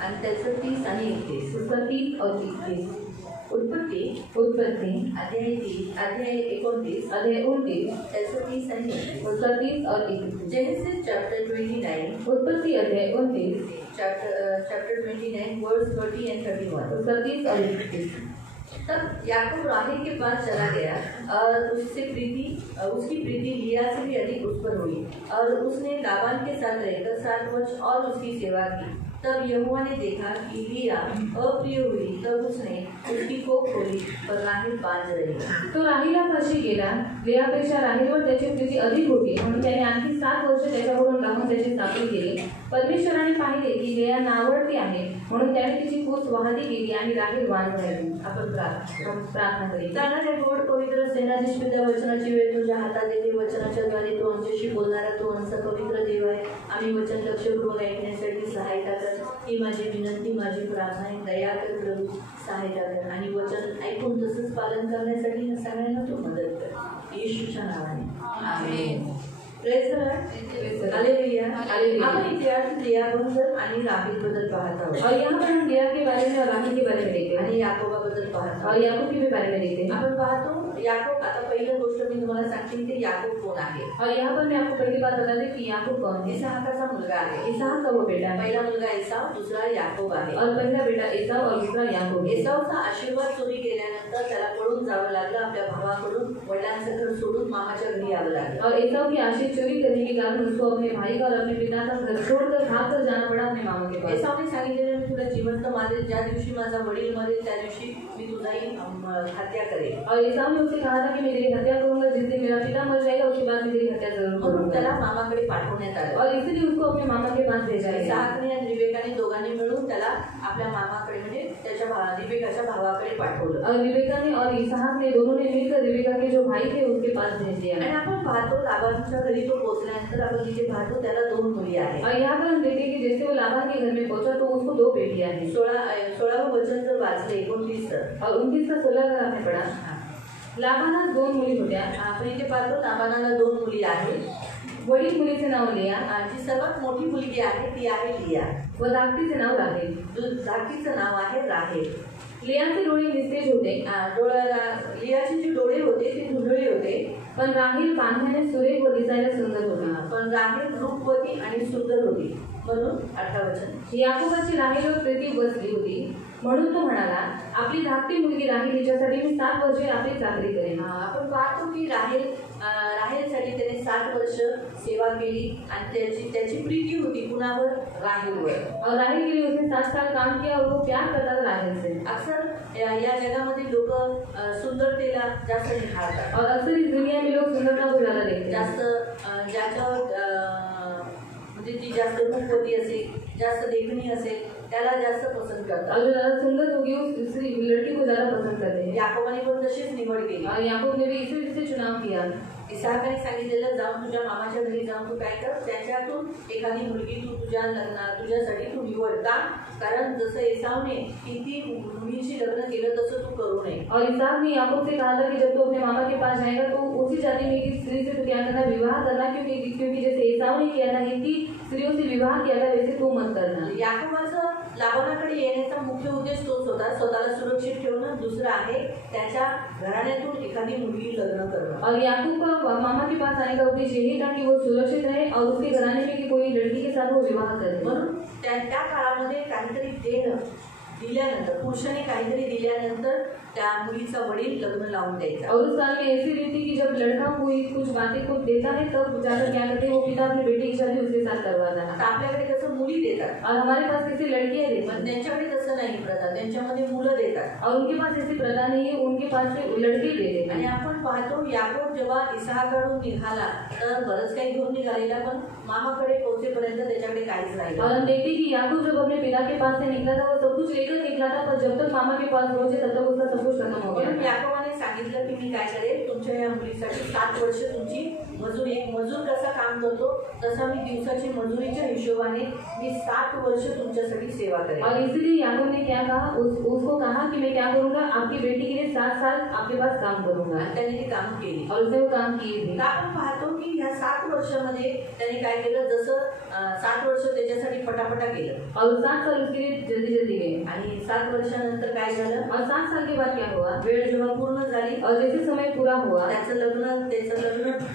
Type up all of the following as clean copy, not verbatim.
आणि त्याचं 30 आणि 31, उसका 30 और 31. उत्पत्ती अध्याय 29 अध्याय 29, त्याचं 30 आणि 31, उसका 30 और 31. जेनेसिस चैप्टर 29, उत्पत्ति अध्याय 29, chapter 29 verse 30 and 31. उसका 30 और 31. तब याकूब राहेल के पास चला गया और उसकी प्रीति लिया से भी अधिक उस पर हुई और उसने लाबान के साथ रहकर 7 वर्ष और उसकी सेवा की. तब यहोवा ने देखा कि लिया अप्रिय हुई, तब उसने उसकी कोख खोली, पर राहेल बांझ रही. तो राहिलापाशी गेला. लेयापेक्षा राहेलवर त्याची प्रीती अधिक होती, म्हणून त्याने आणखी 7 वर्ष त्याच्याकडून राहून त्याची साखळी केली. परमेश्वराने पाहिले की लेया नावडती आहे, म्हणून त्याने तिची पूस वाहती गेली आणि राहेल बांझ राहिली. आपण प्रार्थना करूया. जाणारे गोड पवित्र सेनाधीश पिता, वचनाची वेळ तुझ्या हातात येते. वचनाच्या द्वारे तू आमच्याशी बोलणारा तू आमचा पवित्र देव आहे. आम्ही वचन लक्षपूर्वक ऐकण्यासाठी सहायता कर. ही माझी विनंती, माझी प्रार्थना आहे. दया कर प्रभू, सहायता कर आणि वचन ऐकून तसंच पालन करण्यासाठी सगळ्यांना तू मदत कर, येशूच्या नावाने आमेन. Praise the Lord. हालेलुया. आपण इतिहास लियाबद्दल आणि राहेलबद्दल पाहत आहोत. और यहाँ पर हम लिया के बारे में और राहेल के बारे में देखते हैं आणि याकोबाबद्दल पाहत और आहोत. याकूब के भी बारे में देखते हैं. आपण पाहतो याकोब. आता पहिली गोष्ट मी तुम्हाला सांगते की याकोब कोण आहे. और यहाँ पर मैं आपको पहली बात बता दें कि याकूब कौन है. इसाहाकाचा मुलगा आहे. इसहाक का वो बेटा है. पहिला मुलगा एसाव, दुसरा याकोब आहे. और पहला बेटा एसाव और दूसरा याकूब. एसावचा आशीर्वाद चोरी केल्यानंतर त्याला पळून जावं लागलं. आपल्या भावाकडून वडिलांचं घर सोडून मामाच्या घरी यावं लागलं. और एसाव की आशीष चोरी करने के कारण उसको अपने भाई का और अपने पिता का घर छोड़कर भागकर जाना पड़ा अपने मामा के पास. एसावने सांगितलेलं मी तुला जिवंत मारेल, ज्या दिवशी माझा वडील मरेल त्या दिवशी मी तुझाही हत्या करेल. और एसाव ने उससे कहा था कि मैं तेरी हत्या करूंगा, जिस दिन मेरा पिता मर जाएगा उसके बाद मैं तेरी हत्या जरूर म्हणून करूंगा. त्याला मामाकडे पाठवण्यात आलं. और इसलिए उसको अपने मामा के पास भेजा गया. इसाहाकने आणि रिबेकाने दोघांनी मिळून त्याला आपल्या मामाकडे म्हणजे त्याच्या रिबेकाच्या भावाकडे पाठवलं. और रिबेका ने और इसहाक ने दोनों ने मिलकर रिबेका के जो भाई थे उसके पास भेज दिया. आणि आपण पाहतो लाबानच्या घरी तो पोहोचल्यानंतर आपण तिथे पाहतो त्याला 2 मुली आहेत. और यहाँ पर हम देखते हैं कि जैसे वो लाबान के घर में पहुंचा तो उसको 2 बेटियां हैं. 16वें वचन जर वाचले 29 और 29 का 16 का आपने पढ़ा. लाबानास 2 मुली होत्या. आपण इथे पाहतो लाबानाला 2 मुली आहेत. वडील मुलीचे नाव लिया. जी सर्वात मोठी मुलगी आहे ती आहे लिया. व धाकटीचे नाव राहेल. धाकटीचं नाव आहे राहेल. लियाचे डोळे निस्तेज होते. लियाचे जे डोळे होते ते धुंदळे होते, पण राहेल पाण्याने सुरेख व दिसायला सुंदर होती. पण राहेल रूपवती आणि सुंदर होती. म्हणून 18 वचन. याकोबाची राहेलवर प्रीती बसली होती, म्हणून तो म्हणाला, आपली धाकटी मुलगी राहेल हिच्यासाठी मी 7 वर्षे आपली चाकरी करेन. आपण पाहतो की राहेलसाठी त्याने 7 वर्ष सेवा केली आणि त्याची प्रीती होती कुणावर? राहेलवर. और राहेल के लिए उसने 7 साल काम किया और वो प्यार करता था राहेल से. अक्सर या जगामध्ये लोक सुंदरतेला जास्त निहाळतात. और अक्सर इस दुनिया में लोग सुंदरता को ज्यादा देखते हैं. जास्त ज्याच्यावर म्हणजे ती जास्त रूपवती असेल, जास्त देखणी असेल त्याला जास्त पसंत करतात. और जो ज्यादा सुंदर होगी उस लड़की को ज्यादा पसंद करते हैं. याकोबाने पण तशीच निवड केली. और याकूब ने भी इसी से चुनाव किया. इसाहाकाने सांगितलेलं जाऊन तुझ्या मामाच्या घरी जाऊन तू काय कर, त्याच्यातून एखादी मुलगी तू तुझ्यासाठी तू निवड का, कारण जसं एसावने किती मुलींशी लग्न केलं तसं तू करू नये. और इसहाक ने याकूब से कहा था कि जब तू अपने मामा के पास जाएगा तो उसी जाति में की स्त्री से तो क्या करना, विवाह करना, क्योंकि जैसे एसाव ने किया था हिंदी स्त्रियों से विवाह किया था वैसे तू मत करना. याकोबाचं लाबानाकडे येण्याचा मुख्य उद्देश तोच होता, स्वतःला सुरक्षित ठेवणं. दुसरं आहे त्याच्या घराण्यातून एखादी मुलगी लग्न करणं. और याकूब का मामा के पास आने का उद्देश्य यही था कि वो सुरक्षित रहे और उसके घराने में की कोई लड़की के साथ वो विवाह करे. म्हणून त्या काळामध्ये काहीतरी दिल्यानंतर, पुरुषाने काहीतरी दिल्यानंतर त्या मुलीचा वडील लग्न लावून द्यायचा. और उस काल में ऐसी रीति कि जब लड़का कोई कुछ बातें को देता है तब जाकर क्या करते हैं, वो पिता अपनी बेटी की शादी उसके साथ करवाता है. आता आपल्याकडे कसं मुली देतात और हमारे पास ऐसी लड़कियां देती पण त्यांच्याकडे तसं नाही प्रथा, त्यांच्यामध्ये मुलं देतात. और उनके पास ऐसी प्रथा नहीं है, उनके पास से लड़के दे देते. आणि आपण पाहतो याकोब जेव्हा इसाहाकडून निघाला तर बरंच काही घेऊन निघालेला, पण मामाकडे पोहोचेपर्यंत त्याच्याकडे काहीच राहिलं. और हम देखते कि याकूब जब अपने पिता के पास से निकला था वो सब कुछ लेकर निकला था, पर जब तक मामा के पास पहुंचे तब तक उसका सब कुछ खत्म हो गया. याकोबाने सांगितलं की मी काय करेल, तुमच्या या मुलीसाठी 7 वर्ष तुमची एक मजूर कसा काम करतो तसा मी दिवसाची मजुरीच्या हिशोबाने मी 7 वर्ष तुमच्यासाठी सेवा करेन. और इसीलिए याकूब ने क्या कहा, उसको कहा कि मैं क्या करूंगा, आपकी बेटी के लिए 7 साल आपके पास काम करूंगा. आणि त्याने ती काम केली. और उसने वो काम किए थे. तर आपण पाहतो की ह्या 7 वर्षामध्ये त्याने काय केलं, जसं 7 वर्ष त्याच्यासाठी पटापटा केलं और 7 साल उसके लिए जल्दी जल्दी गए. आणि 7 वर्षानंतर काय झालं, और 7 साल के बाद क्या हुआ, वेळ जेव्हा पूर्ण झाली और जैसे समय पूरा हुआ त्याचं लग्न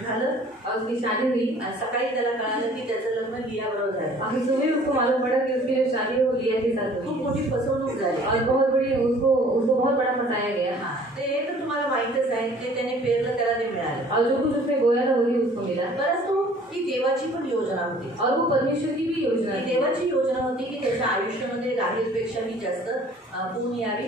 झालं और उसकी शादी हुई. आणि सकाळी त्याला कळालं की त्याचं लग्न लिया बरोबर झालं. अभी सुबह उसको मालूम पड़ा कि उसकी जो शादी है वो लिया के साथ खूप हुई मोठी फसवणूक झाली. और बहुत बड़ी उसको बहुत बड़ा फंसाया गया. ते हे तर तुम्हाला माहितच आहे, ते त्याने पेरलं त्याला ते मिळालं. और जो कुछ उसने बोया था वही उसको मिला. परंतु ही देवाची पण योजना होती और वो परमेश्वर की भी योजना ही थी. देवाची योजना होती की त्याच्या आयुष्यामध्ये राहेलपेक्षा मी जास्त गुण यावी,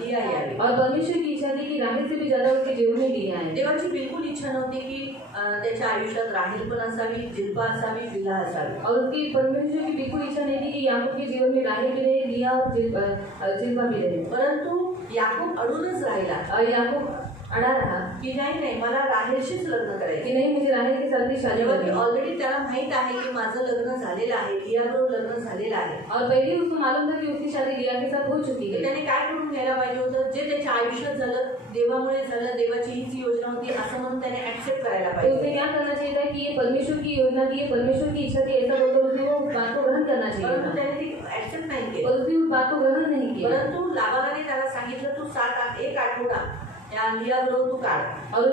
लिया यावी. और परमेश्वर की इच्छा थी कि राहेल से भी ज्यादा उसके जीवन में लिया है. देवाची बिलकुल इच्छा नव्हती की त्याच्या आयुष्यात राहेल पण असावी, जिल्पा असावी, बिल्हा असावी. और उसकी परमेश्वर की बिल्कुल इच्छा नहीं थी कि याकूब के जीवन में राहेल भी रहे, लिया और जिल्पा भी रहे. परंतु याकूब अडूनच राहिला और याकूब अड़ा रहा की नाही मला राहेलशीच लग्न करायचं. कि नहीं, मुझे राहेल के साथ ही शादी जेव्हा करनी की है. ऑलरेडी त्याला माहित आहे की माझं लग्न झालेलं आहे, लियाबरोबर लग्न झालेलं आहे. और पहले ही उसको मालूम था कि उसकी शादी लिया के साथ हो चुकी है. त्याने काय करून घ्यायला पाहिजे होतं, जे त्याच्या आयुष्यात झालं देवामुळे झालं, देवाची हीच योजना होती असं म्हणून त्याने ऍक्सेप्ट करायला तो पाहिजे. उसे क्या करना चाहिए था कि ये परमेश्वर की योजना थी, ये परमेश्वर की इच्छा थी, ऐसा बोलकर उसने वो बात को ग्रहण करना चाहिए परंतु था. त्याने ती ऍक्सेप्ट नाही केलं. और उसने उस बात को ग्रहण नहीं किया. परंतु लाबानाने त्याला सांगितलं तू 1 आठवडा या लियाबरोबर तू काढ, और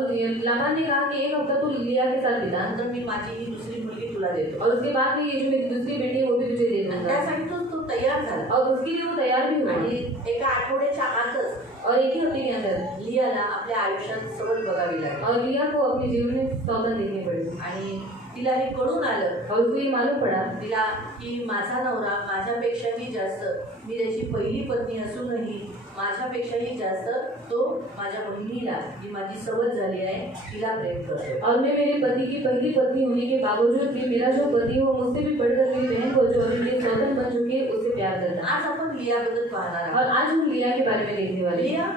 लाबान ने कहा कि 1 हफ्ता तू लिया के साथ बिता, नंतर मी माझी ही दुसरी मुलगी तुला देतो. और उसके बाद में ये जो मेरी दूसरी बेटी है वो भी तुझे दे आणि दूंगा. त्यासाठी तो तयार झाला. और उसके लिए वो तैयार भी हुआ. आणि 1 आठवड्याच्या आतच और 1 ही हफ्ते के अंदर लियाला आपल्या आयुष्यात सवय बघावी लागली. और लिया को अपने जीवन में सौगंध देखनी पड़ी. आणि तिला हे कळून आलं, और उसको ये मालूम पड़ा तिला की माझा नवरा माझ्यापेक्षाही जास्त, मी त्याची पहिली पत्नी असूनही माझ्यापेक्षाही जास्त तो माझ्या बहिणीला, जी माझी सवय झाली आहे, तिला प्रेम करतो. और मैं मेरे पति की पहली पत्नी होने के बावजूद भी मेरा जो पति हो मुझसे भी बढ़कर मेरी बहन को जो अभी मेरी सौतन बन चुकी है उससे प्यार करता है. आज आपण लियाबद्दल पाहणार आहोत. और आज हम लिया के बारे में देखने वाले हैं. लिया,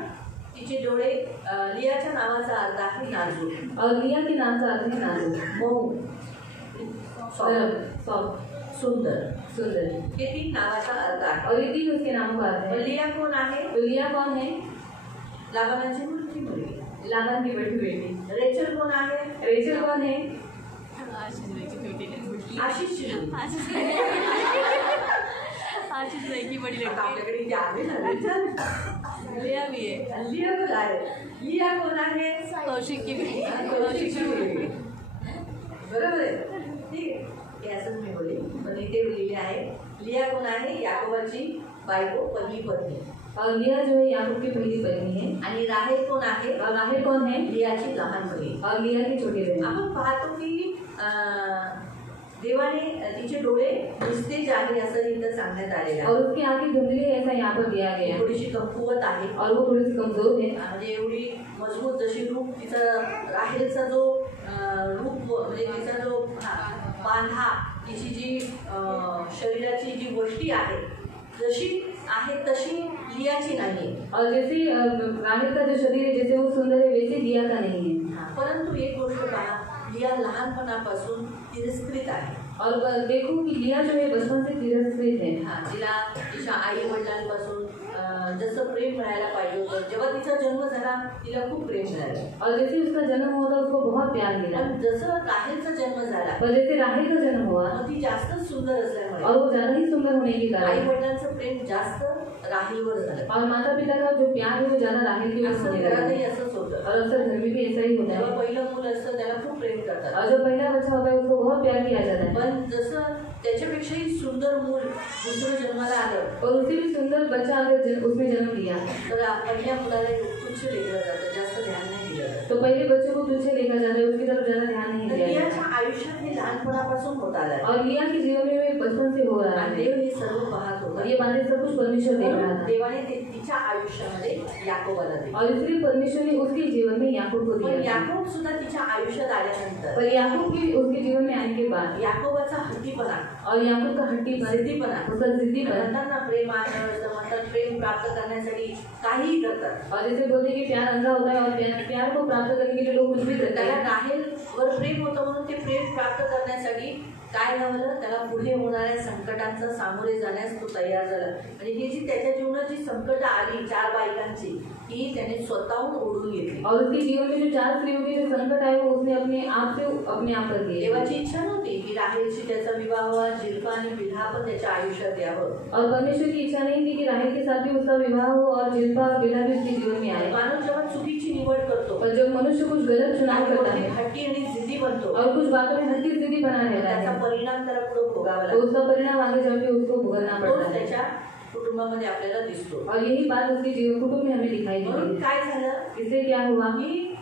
तिचे डोळे, लियाच्या नावाचा अर्थ आहे नाजूक. और लिया के नाम का अर्थ है नाजुक, मऊ, सॉफ्ट, सुंदर. सुंदर. हे 3 नावाचा अर्थ आहे. और ये 3 उसके नामों का अर्थ है. लिया कोण आहे? तो लिया कौन है? लाबानाची मुलगी मुलगी. लाबान की बड़ी बेटी. रेचल कोण आहे? रेचल कौन है? आशीषची मुलगी. आता आपल्याकडे इथे आहे ना रेचल. लिया पण आहे. लिया कोण आहे? कौशिकची मुलगी. बरोबर आहे, ठीक आहे. हे असंच मी बोलले, पण इथे लिहिले आहे लिया कोण आहे? याकोबाची बायको, पहिली पत्नी. और लिया जो है याकूब की पहली पत्नी है. आणि राहेल कोण आहे? और राहेल कौन है? लियाची लहान बहीण. और लिया की छोटी बहन. आपण पाहतो की देवाने तिचे डोळे निस्तेज आहे असं इथं सांगण्यात आलेलं आहे. और उसकी आंखें धुंधली है ऐसा यहाँ पर दिया गया है. थोडीशी कमकुवत आहे. और वो थोड़ी सी कमजोर है. म्हणजे एवढी मजबूत जशी रूप तिचा, राहेलचा जो रूप म्हणजे तिचा जो बांधा, तिची जी शरीराची जी गोष्टी आहे जशी आहे तशी लियाची नाही. और जैसे राहेल का जो शरीर है जैसे वो सुंदर है वैसे लिया का नहीं है. परंतु एक गोष्ट पहा, लिया लहानपणापासून तिरस्कृत आहे. और देखो कि लिया जो है बचपन से तिरस्कृत है. तिला तिच्या आई वडिलांपासून जसं प्रेम मिळायला पाहिजे होतं, जेव्हा तिचा जन्म झाला तिला खूप प्रेम मिळालं. और जैसे उसका जन्म हुआ था उसको बहुत प्यार मिला. पण जसं राहेलचा जन्म झाला और जैसे राहेल का जन्म हुआ मग ती जास्त सुंदर असल्यामुळे और वो ज्यादा ही सुंदर होने के आई कारण वडिलांचं प्रेम जास्त राहेलवर झालं. और माता पिता का जो प्यार है वो ज्यादा राहेल की वजह से असं होने लगा. घरातही असंच होतं. और अक्सर घर में भी ऐसा ही होता जेव्हा है. पहिलं मूल असतं त्याला खूप प्रेम करतात, और जो पहला बच्चा होता है उसको बहुत प्यार किया जाता है. पण जसं त्याच्यापेक्षाही सुंदर मूल दुसरं जन्माला आलं और उससे भी सुंदर बच्चा अगर उसने जन्म लिया तर पहिल्या मुलाला तुच्छ लेखलं जातं, जास्त ध्यान नाही दिलं जातं. तो पहले बच्चे को तुझे लेकर जाता है, उसकी तरफ ज्यादा ध्यान नहीं तर दिया जाता. लियाच्या आयुष्यात हे लहानपणापासून होत आलं आहे. और लिया के जीवन में बचपन से हो रहा आणि है. देव हे सर्व पाहत होता. और ये बातें सब कुछ परमेश्वर देख रहा था. देवाने तिच्या आयुष्यामध्ये याकोबाला दिली. और इसलिए परमेश्वर ने उसके जीवन में याकूब को पण दिया. याकोब सुद्धा तिच्या आयुष्यात आल्यानंतर पर याकूब की उसके जीवन में आने के बाद याकोबाचा याकूबचा हट्टीपणा और याकूब का हट्टीपन, जिद्दीपणा, उसका जिद्दीपन, म्हणतात ना प्रेम आहे म्हणतात प्रेम प्राप्त करण्यासाठी काहीही करतात. और जैसे बोलते कि प्यार अंधा होता है और प्यार को प्राप्त करने के लिए लोग कुछ भी करते त्याला हैं. राहेलवर प्रेम होतं म्हणून ते प्रेम प्राप्त करण्यासाठी काय झालं, त्याला पुढे होणाऱ्या संकटांचा सामोरे जाण्यास तो तयार झाला. आणि ही जी त्याच्या जीवनात जी संकट आली 4 बायकांची, ही त्याने स्वतःहून ओढून घेतली. और उसके जीवन में जो 4 स्त्रियों के जो संकट आए वो उसने अपने आप पर लिए. देवाची इच्छा नव्हती की राहेलशी त्याचा विवाह व्हावा, जिल्पा आणि बिल्हा पण त्याच्या आयुष्यात यावं. और परमेश्वर की इच्छा नहीं थी कि राहेल के साथ भी उसका विवाह हो और जिल्पा और बिल्हा भी उसके जीवन में आए. माणूस जेव्हा चुकीची निवड करतो, और जब मनुष्य कुछ गलत चुनाव करता है हट्टी आणि जिद्दी बनतो, और कुछ बातों में हट्टी जिद्दी बना रहता त्याचा है, परिणाम त्याला पुढे भोगावा तो लागतो. उसका परिणाम आगे चल के उसको भुगतना तोच पड़ता है. त्याच्या कुटुंबामध्ये आपल्याला दिसतो. और यही बात उसके जीवन कुटुंब में हमें दिखाई म्हणून देती है. काय झालं, इससे क्या हुआ की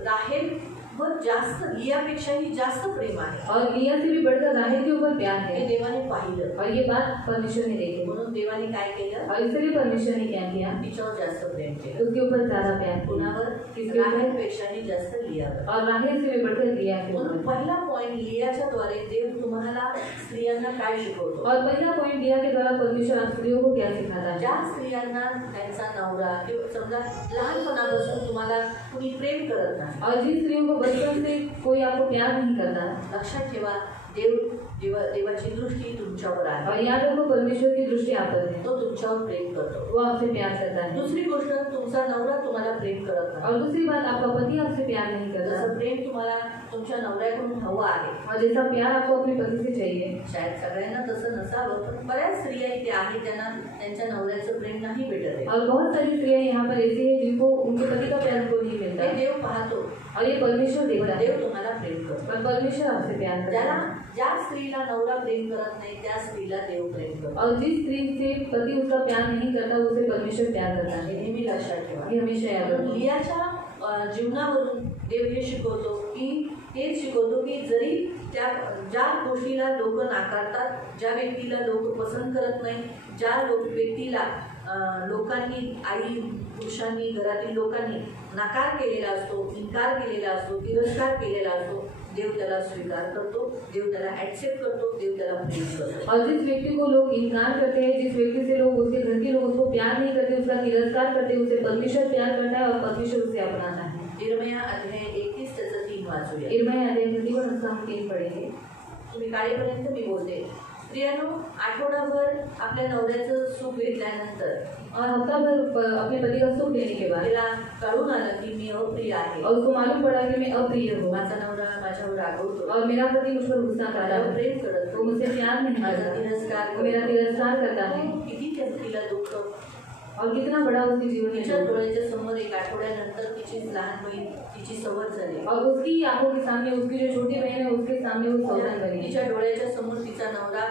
राहेल वर जास्त लियापेक्षाही जास्त प्रेम आहे, और लिया से भी बढ़कर राहेल के ऊपर प्यार हे है. देवाने पाहिलं. और ये बात परमेश्वर ने देखी. म्हणून देवाने काय केलं, और इसलिए परमेश्वर ने क्या किया, तिच्यावर जास्त प्रेम केलं. उसके ऊपर ज्यादा प्यार किया. कुणावर, किसके ऊपर, राहेलपेक्षाही जास्त लियावर. और राहेल से भी बढ़कर लिया के म्हणून ऊपर. पहिला पॉइंट, लियाच्या द्वारे देव तुम्हाला स्त्रियांना काय शिकवतो. और पहला पॉइंट लिया के द्वारा परमेश्वर आप स्त्रियों को क्या सिखाता है. ज्या स्त्रियांना त्यांचा नवरा किंवा समजा लहानपणापासून तुम्हाला कुणी प्रेम करत नाही, और जिन स्त्रियों को बचपन से कोई आपको प्यार नहीं करता, लक्षात ठेवा देवाची दृष्टी तुमच्यावर आहे. और याद रखो परमेश्वर की दृष्टि आप पर है, तो तुमच्यावर प्रेम करतो. वो आपसे प्यार करता है. दुसरी गोष्ट, तुमचा नवरा तुम्हाला प्रेम करत नाही. और दूसरी बात, आपका पति आपसे प्यार नहीं करता. जसं प्रेम तुम्हाला तुमच्या नवऱ्याकडून हवं आहे, और जैसा प्यार आपको अपने पति से चाहिए, शायद सगळ्यांना तसं नसावं, पण बऱ्याच स्त्रिया इथे आहेत त्यांना त्यांच्या नवऱ्याचं प्रेम नाही भेटत आहे. और बहुत सारी स्त्रियां यहाँ पर ऐसी है जिनको उनके पति का प्यार को नहीं मिलता हे है. देव पाहतो, और ये परमेश्वर देखता है. देव तुम्हाला प्रेम करतो. और परमेश्वर आपसे प्यार करता ज्याला है. ज्या स्त्रीला नवरा प्रेम करत नाही त्या स्त्रीला देव प्रेम करतो. और जिस स्त्री से पति उसका प्यार नहीं करता उसे परमेश्वर प्यार करता हे है. नेहमी लक्षात ठेवा. ये हमेशा याद म्हणून रखो. लियाच्या जीवनावरून देव हे शिकवतो की हेच शिकवतो की जरी ज्या गोष्टीला लोक नाकारतात, ज्या व्यक्तीला लोक पसंत करत नाही, ज्या व्यक्तीला लोकांनी, आई पुरुषांनी, घरातील लोकांनी नकार केलेला असतो, इन्कार केलेला असतो, तिरस्कार केलेला असतो, देव त्याला स्वीकार करतो, देव त्याला ऍक्सेप्ट करतो, देव त्याला प्रेम करतो. और जिस व्यक्ति को लोग इनकार करते हैं, जिस व्यक्ति से लोग, उसके घर के लोग उसको प्यार नहीं करते, उसका तिरस्कार करते, उसे परमेश्वर प्यार करता है और परमेश्वर उसे अपनाता है. यिर्मया अध्याय 31 त्याचं 3 वाचूया. यिर्मया अध्याय 31 उसका हम 3 पढ़ेंगे. तुम्ही काळेपर्यंत मी बोलते. स्त्रियांनो, आठवडाभर आपल्या नवऱ्याचं सुख घेतल्यानंतर, और हफ्ता भर अपने पति का सुख लेने के बाद, तिला कळून आलं की मी अप्रिय आहे, और उसको मालूम पड़ा कि मैं अप्रिय हूँ, माझा नवरा माझ्यावर रागवतो, और मेरा पति मुझ पर गुस्सा करता माझ्यावर है, प्रेम करत वो मुझसे प्यार नहीं माझा करता, तिरस्कार वो मेरा तिरस्कार करता है. किती त्या स्त्रीला दुःख. और कितना बड़ा उसके जीवन में तिच्या दुःख. डोळ्याच्या समोर एक आठवड्यानंतर तिची लहान बहीण, तिची सवत झाली. और उसकी आंखों के सामने उसकी जो छोटी बहन है उसके सामने वो सौगंध बनी. तिच्या डोळ्याच्या समोर तिचा नवरा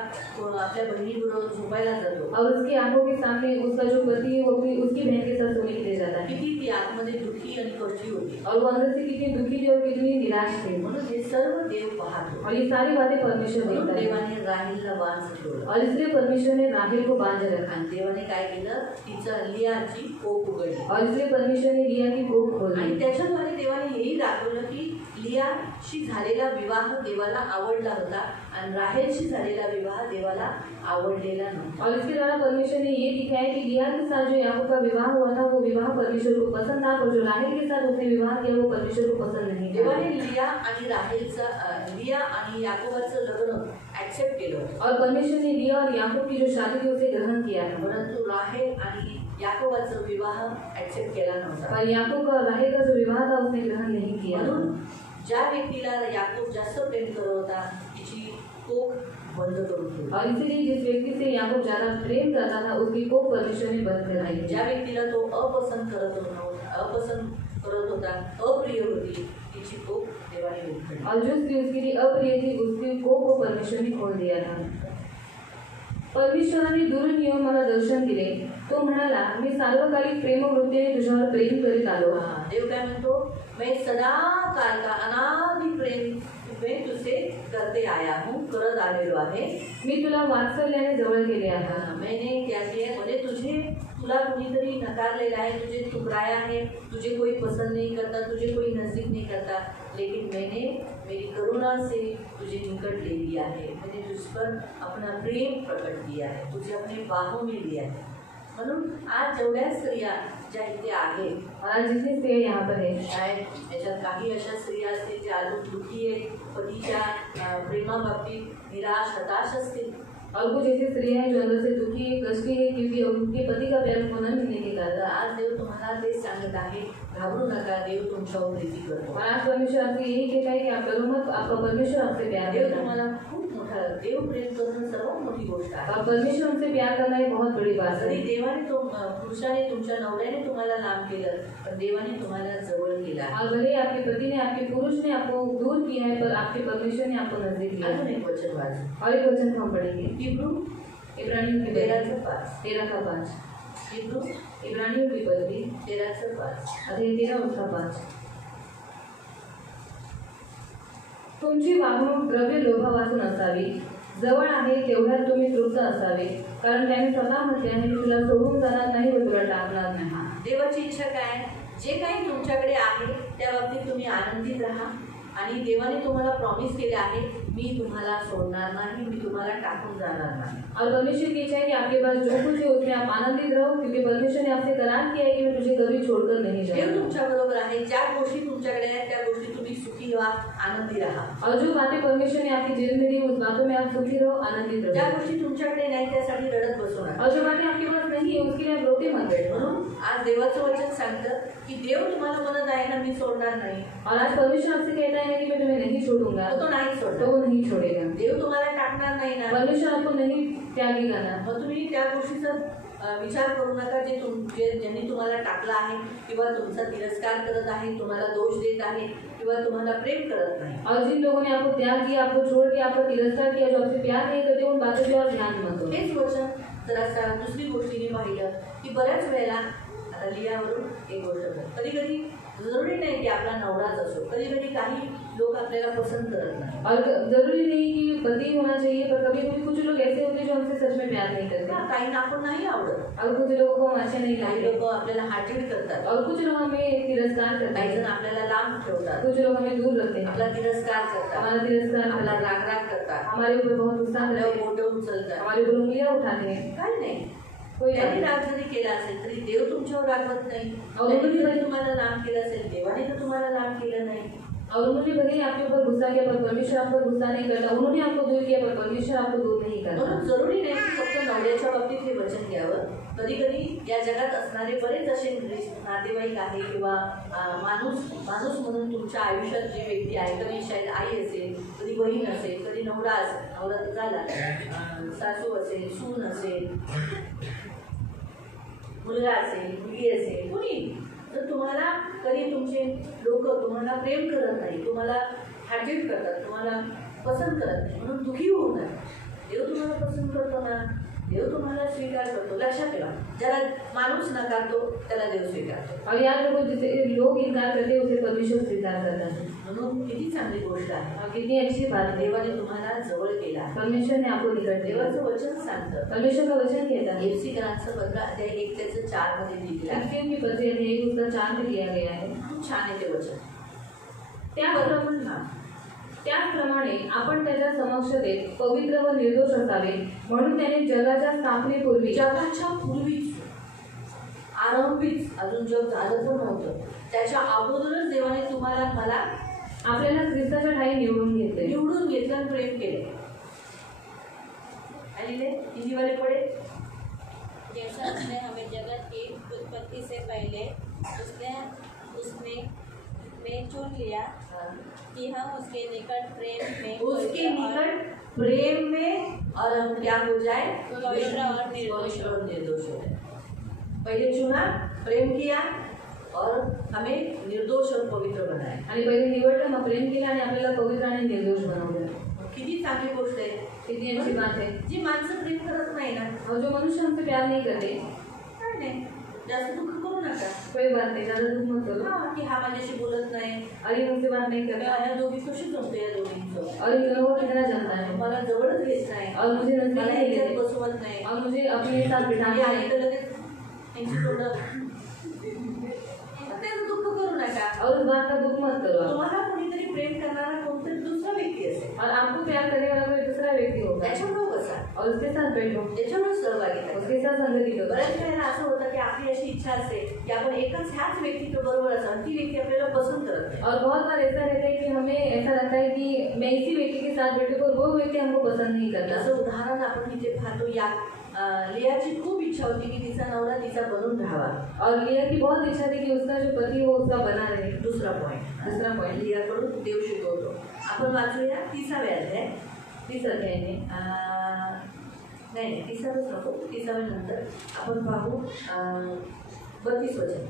आपल्या बहिणीबरोबर झोपायला जातो. और उसकी आंखों के सामने उसका जो पति है वो अपनी उसकी बहन के साथ सोने के लिए जाता है. किती ती आतमध्ये दुःखी आणि कष्टी होती. और वो अंदर से कितनी दुखी थी और कितनी निराश थी. म्हणून हे सर्व देव पाहतो. और ये सारी बातें परमेश्वर म्हणून देखता है. देवाने राहीलला बांध ठेवला. और इसलिए परमेश्वर ने राहेल को बांध रखा. आणि देवाने काय केलं, तिचा लियाची कोप उघडली. और इसलिए परमेश्वर ने लिया की कोख खोल आणि दी. त्याच्याद्वारे देवाने हेही दाखवलं की लियाशी झालेला विवाह देवाला आवडला होता आणि राहेलशी झालेला विवाह देवाला आवडलेला नव्हता. और इसके द्वारा परमेश्वर ने ये दिखाया कि लिया के साथ जो याकूब का विवाह हुआ था वो विवाह परमेश्वर को पसंद था, और जो राहेल के साथ उसने विवाह किया वो परमेश्वर को पसंद नहीं था. देवाने लिया आणि याकोबाचं लग्न ऍक्सेप्ट केलं होतं. और परमेश्वर ने लिया और याकूब की जो शादी थी उसे ग्रहण किया था. परंतु राहेल आणि याकोबाचा विवाह ऍक्सेप्ट केला नव्हता. और याकूब का राहेल का जो विवाह था उसने ग्रहण नहीं किया. म्हणून ज्या व्यक्तीला याकूब जास्त प्रेम करत होता तिची कोख बंद करून ठेवली. और इसीलिए जिस व्यक्ति से याकूब ज्यादा प्रेम करता था उसकी कोख परमेश्वर ने बंद कराई. ज्या व्यक्तीला तो अपसंत करत होता, अप्रिय होती, तिची कोख देवाने उघडली. और जो स्त्री उसके लिए अप्रिय थी उसकी कोख को परमेश्वर ने खोल दिया था. परमेश्वराने दुर्नियम मला दर्शन दिले. तो म्हणाला, मी सार्वकालिक प्रेमवृत्तीने तुझ्यावर प्रेम करीत आलो. देव काय म्हणतो, मैं सदा काल का अनादि प्रेम मैं तुझे करते आया हूँ, करत आलेलो आहे. मी तुला वात्सल्याने जवळ केले आहे. मैंने क्या किया, म्हणजे तुला कुणीतरी नकारलेला है, तुझे ठुकराया है, तुझे कोई पसंद नहीं करता, तुझे कोई नज़दीक नहीं करता, लेकिन मैंने मेरी करुणा से तुझे निकट ले लिया है, मैंने तुझ पर अपना प्रेम प्रकट किया है, तुझे अपने बाहों में लिया है. म्हणून आज जेवढ्या स्त्रिया ज्या इथे आहेत, और आज जितनी स्त्रियां यहाँ पर है, शायद याच्यात काही अशा स्त्रिया असतील ज्या अजून दुःखी आहेत, पतीच्या प्रेमाबाबतीत निराश हताश असतील. और कुछ ऐसी स्त्रियां हैं जो अंदर से दुखी है, कष्टी है, क्योंकि उनके पति का प्यार उनको न मिलने के कारण. आज देव तुम्हाला तेच सांगत आहे, घाबरू नका, देव तुमच्यावर प्रीती करतो. और आज परमेश्वर आपसे यही कहता है कि आप डरो मत, आपका परमेश्वर आपसे प्यार देव करता है. तुम्हाला खूप मोठा, देव प्रेम करणं सर्वात मोठी गोष्ट आहे. और परमेश्वर हमसे प्यार करना एक बहुत बड़ी बात जरी है. देवाने पुरुषाने तुमच्या नवऱ्याने तुम्हाला लांब केलं, पण देवाने तुम्हाला जवळ केला. और भले आपके पति ने, आपके पुरुष ने आपको दूर किया है, पर आपके परमेश्वर ने आपको नजदीक किया अजून है. एक वचन वाच, और एक वचन को हम पढ़ेंगे, हिब्रू इब्रानियों की 13:5. 13:5. हिब्रू इब्रानियों की पत्री 13:5. अध्याय 13:5. तुमची वागणूक द्रव्य लोभावातून असावी, जवळ आहे तेवढ्यात तुम्ही तृप्त असावे, कारण त्याने स्वतः म्हटले आहे, मी तुला सोडून जाणार नाही व तुला टाकणार नाही. देवाची इच्छा काय, जे काही तुमच्याकडे आहे त्या बाबतीत तुम्ही आनंदित राहा. आणि देवाने तुम्हाला प्रॉमिस केले आहे, मी तुम्हाला सोडणार नाही, मी तुम्हाला टाकून जाणार नाही. और परमेश्वर की इच्छा है कि आपके पास जो कुछ है उसमें आप आनंदित रहो, क्योंकि परमेश्वर ने आपसे करार किया है कि मैं तुझे कभी छोड़कर नहीं देव जाऊंगा. तुमच्या बरोबर आहे, ज्या गोष्टी तुमच्याकडे आहेत त्या गोष्टी तुम्ही सुखी व्हा, आनंदी राहा. और जो बातें परमेश्वर ने आपके जीवन में दी उस बातों में आप सुखी रहो, आनंदित ज्या रहो. गोष्टी तुमच्याकडे नाही त्यासाठी रडत बसू नका. और जो बातें आपके पास नहीं है उसके लिए आप रोते मत बैठो. म्हणून आज देवाचं वचन सांगतं की देव तुम्हाला म्हणत आहे ना, मी सोडणार नाही. और आज परमेश्वर आपसे कहता है कि मैं तुम्हें नहीं छोड़ूंगा, तो नाही तो सोडणार. वो नहीं छोड़ेगा. देव तुम्हाला टाकणार नाही ना. परमेश्वर आपको नहीं त्यागेगा ना. मग तुम्ही त्या गोष्टीचा विचार करू नका, ज्यांनी तुम्हाला टाकलं आहे किंवा तुमचा तिरस्कार करत आहे, तुम्हाला दोष देत आहे किंवा तुम्हाला प्रेम करत नाही. और जिन लोगों ने आपको त्याग किया, आपको छोड़ दिया, आपका तिरस्कार किया, जो आपसे प्यार नहीं करते, उन बातों पे आप ध्यान मत दो. हेच वचन जरा दुसरी गोष्टीने पाहिलं की बऱ्याच वेळेला आता लिहावरून एक गोष्ट, कधी कधी जरुरी नाही की आपला नवराच असो, कधी कधी काही लोक आपल्याला पसंत करत नाही. और जरूरी नहीं कि पति होना चाहिए, पर कभी कभी कुछ लोग ऐसे होते हैं जो हमसे सच में प्यार नहीं करते. काहींना आपण नाही आवडत, और कुछ लोगों को हम अच्छे नहीं काही लगते, लोक आपल्याला हाटीड करतात, और कुछ लोग हमें तिरस्कार करते काही जण हैं, आपल्याला लांब ठेवतात, कुछ लोग हमें दूर रखते हैं, आपला तिरस्कार करतात, हमारा तिरस्कार आपला करते हैं, राग करतात, हमारे ऊपर बहुत गुस्सा करते आपल्यावर हैं, बोटं उचलतात. हमारे ऊपर उंगलियां उठाते हैं. काही नाही, कोई त्यांनी बात राग जरी केला असेल तरी देव तुमच्यावर रागवत नाही. अहो, त्यांनी जरी तुम्हाला लांब केलं असेल, देवाने तर तुम्हाला लांब केलं नाही. और उन्होंने भले ही आपके ऊपर गुस्सा किया, पर परमेश्वर आप पर गुस्सा नहीं करता. उन्होंने आपको दूर किया, पर परमेश्वर आपको दूर नहीं करता. म्हणून जरुरी नाही की फक्त नवऱ्याच्या बाबतीत हे वचन घ्यावं. कधी कधी या जगात असणारे बरेच असे नातेवाईक आहे किंवा माणूस म्हणून तुमच्या आयुष्यात जी व्यक्ती आहे, कधी शायद आई असेल, कधी बहीण असेल, कधी नवरा असेल, नवरा तर झाला, सासू असेल, सून असेल, मुलगा असेल, मुलगी असेल, कुणी तर तुम्हाला कधी तुमचे लोक तुम्हाला प्रेम करत नाही, तुम्हाला हार्टेड करतात, तुम्हाला पसंत करत नाही, म्हणून दुखी होऊ नये. देव तुम्हाला पसंत करतो ना, देव तुम्हाला स्वीकार करतो. लक्षात ठेवा, ज्याला माणूस नकारतो त्याला देव स्वीकारतो. और याद रखो, जिसे लोग इनकार करते हैं उसे परमेश्वर स्वीकार करता है. म्हणून किती चांगली गोष्ट आहे, और कितनी अच्छी बात है, देवाने तुम्हाला जवळ केला आहे. परमेश्वर ने आपको निकट दिया. देवाचं वचन सांगतं, परमेश्वर का वचन कहता है, एफसीकरांचं 15:1-4 मध्ये लिहिलेलं आहे. एक्सक्यूज की पत्री अध्याय 1:4 में दिया गया है. खूप छान आहे ते वचन. त्याचप्रमाणे आपण त्याच्या समक्षतेत पवित्र व निर्दोष असावे, म्हणून त्याने जगाच्या स्थापनेपूर्वी, जगाच्या पूर्वीच, आरंभीच, अजून जग झालं पण नव्हतं, त्याच्या अगोदरच देवाने तुम्हाला मला आपल्याला ख्रिस्ताच्या ठाई निवडून घेतले, निवडून घेतलं आणि प्रेम केले. आणि हिंदी वाले पडे, जैसा उसने हमें जगत की उत्पत्ति से पहले उसमें चुन लिया कि हम उसके निकट प्रेम में और हम क्या हो जाए, पवित्र और निर्दोष हो जाए. पहले चुना, प्रेम किया और हमें निर्दोष और पवित्र बनाया. आणि पहिले निवडलं, मग प्रेम केलं आणि आपल्याला पवित्र आणि निर्दोष बनवलं. किती चांगली गोष्ट आहे, कितनी अच्छी बात है. जी माणसं प्रेम करत नाही ना, और जो मनुष्य हमसे प्यार नहीं करते, काय नाही, जास्त दुःख करू नका. कोई बात नहीं, ज्यादा दुख मत करो. हा, की हा माझ्याशी बोलत नाही, अरे मुझसे बात नहीं करता, या दोघी कशी जमते, या दोघींचं और इन लोगों को कितना जानता है, मला जवळच घेत नाही, और मुझे नजदीक मला नहीं याच्यात लेते, बसवत नाही, और मुझे अपने साथ बिठाना हे है. आहे तर लगेच त्यांची तोंड त्याचं दुःख करू नका। और उस बात का दुख मत करो आप। तुम्हाला कोणीतरी प्रेम करणारा कोणतरी दुसरा व्यक्ती असेल और आपको प्यार करने वाला कोई दूसरा व्यक्ती होगा त्याच्याबरोबर बसा, और उसके साथ बैठो, त्याच्याबरोबर सहभागी व्हा। उसके साथ संगति करो। बऱ्याच वेळेला असं होतं की आपली अशी इच्छा असते की आपण एकाच ह्याच व्यक्तीच्या बरोबर असावं, ती व्यक्ती आपल्याला पसंत करत नाही। और बहुत बार ऐसा रहता है कि हमें ऐसा लगता है कि मैं इसी व्यक्ति के साथ बैठूं और वो व्यक्ति हमको पसंद नहीं करता। जसं उदाहरण आपण इथे पाहतो, या लियाची खूप इच्छा होती की तिचा नवरा तिचा बनून राहावा। और लिया की बहुत इच्छा थी कि उसका जो पति हो उसका बना रहे। दूसरा पॉइंट लियाकडून देव शिकवतो। आपण वाचूया 30व्या अध्याय, 30 अध्याय में नाही 30च नको, 30व्या नंतर आपण पाहू 32 वचन,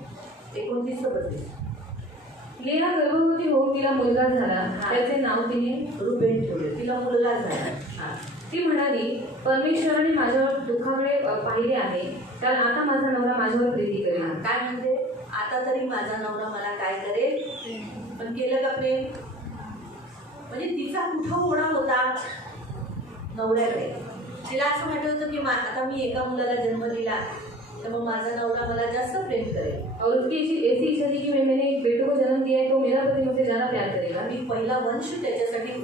29 ते 32। लिया गर्भवती होऊन तिला मुलगा झाला, त्याचे नाव तिने रुबेन ठेवले, तिला मुलगा झाला। ती म्हणाली, परमेश्वराने माझ्यावर दुःखाकडे पाहिले आहे, तर आता माझा नवरा माझ्यावर प्रीती करेल। काय म्हणते, आता तरी माझा नवरा मला काय करेल, पण केलं का प्रेम? म्हणजे तिचा कुठं ओढा होता नवऱ्याकडे। तिला असं वाटत होतं की आता मी एका मुलाला जन्म दिला तर मग माझा नवरा मला जास्त प्रेम करेल। और उसकी ऐसी इच्छा थी कि मैंने एक बेटे को जन्म दिया है तो मेरा पति मुझसे ज्यादा प्यार करेगा। मी पहिला वंश त्याच्यासाठी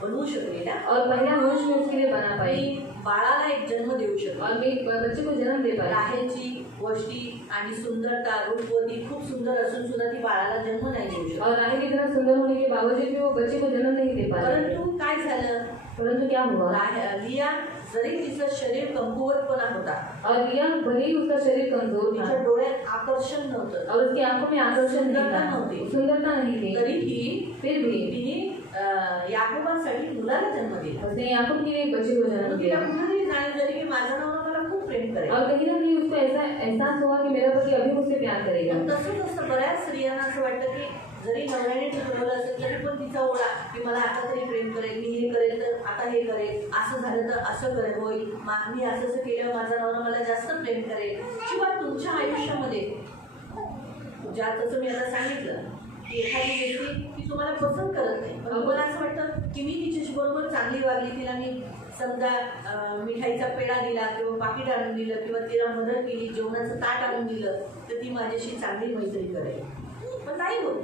बनवू शकले ना, और पहला वंश में उसके लिए बना पाई, बाळाला एक जन्म देऊ शकले और मैं बच्चे को जन्म दे पाई। राहेलची गोष्टी आणि सुंदरता, रूपवती खूप सुंदर असून सुद्धा ती बाळाला जन्म नाही देऊ शकत। और राहेल इतना सुंदर होने के बावजूद भी वो बच्चे को जन्म नहीं दे पाई। परंतु काय झालं, परंतु क्या हुआ, लिया जरी तिचं शरीर कमकुवतपणा होता, और लिया भले ही उसका शरीर कमजोर था, तिच्या डोळ्यात आकर्षण नव्हतं और उसकी आंखों में आकर्षण नहीं था, सुंदरता नहीं थी, तरीही फिर भी तिने याकोबासाठी मुलाला जन्म दिला। उसने याकूब के लिए एक बच्चे को जन्म तिला दिया। कुठेतरी जाणीव झाली की माझा नवरा मला खूप प्रेम करेल। और कहीं ना कहीं उसको ऐसा एहसास हुआ कि मेरा पति अभी मुझसे प्यार करेगा। पण तसंच असतं, बऱ्याच स्त्रियांना असं वाटतं की जरी नवऱ्याने ठरवलं असेल तरी पण तिचा ओढा की मला आता तरी प्रेम करेल, मी हे करेल तर आता हे करेल, असं झालं तर असं करेल होईल, मी असं केलं माझा नवरा मला जास्त प्रेम करेल। किंवा तुमच्या आयुष्यामध्ये ज्या तसं मी आता सांगितलं की एखादी व्यक्ती ती तुम्हाला पसंत करत नाही, पण मला असं वाटतं की मी तिच्याशी बरोबर चांगली वागली, तिला मी समजा मिठाईचा पेढा दिला किंवा पाकिट आणून दिलं किंवा तिला मदत केली, जेवणाचं ताट आणून दिलं तर ती माझ्याशी चांगली मैत्री करेल, पण नाही होत।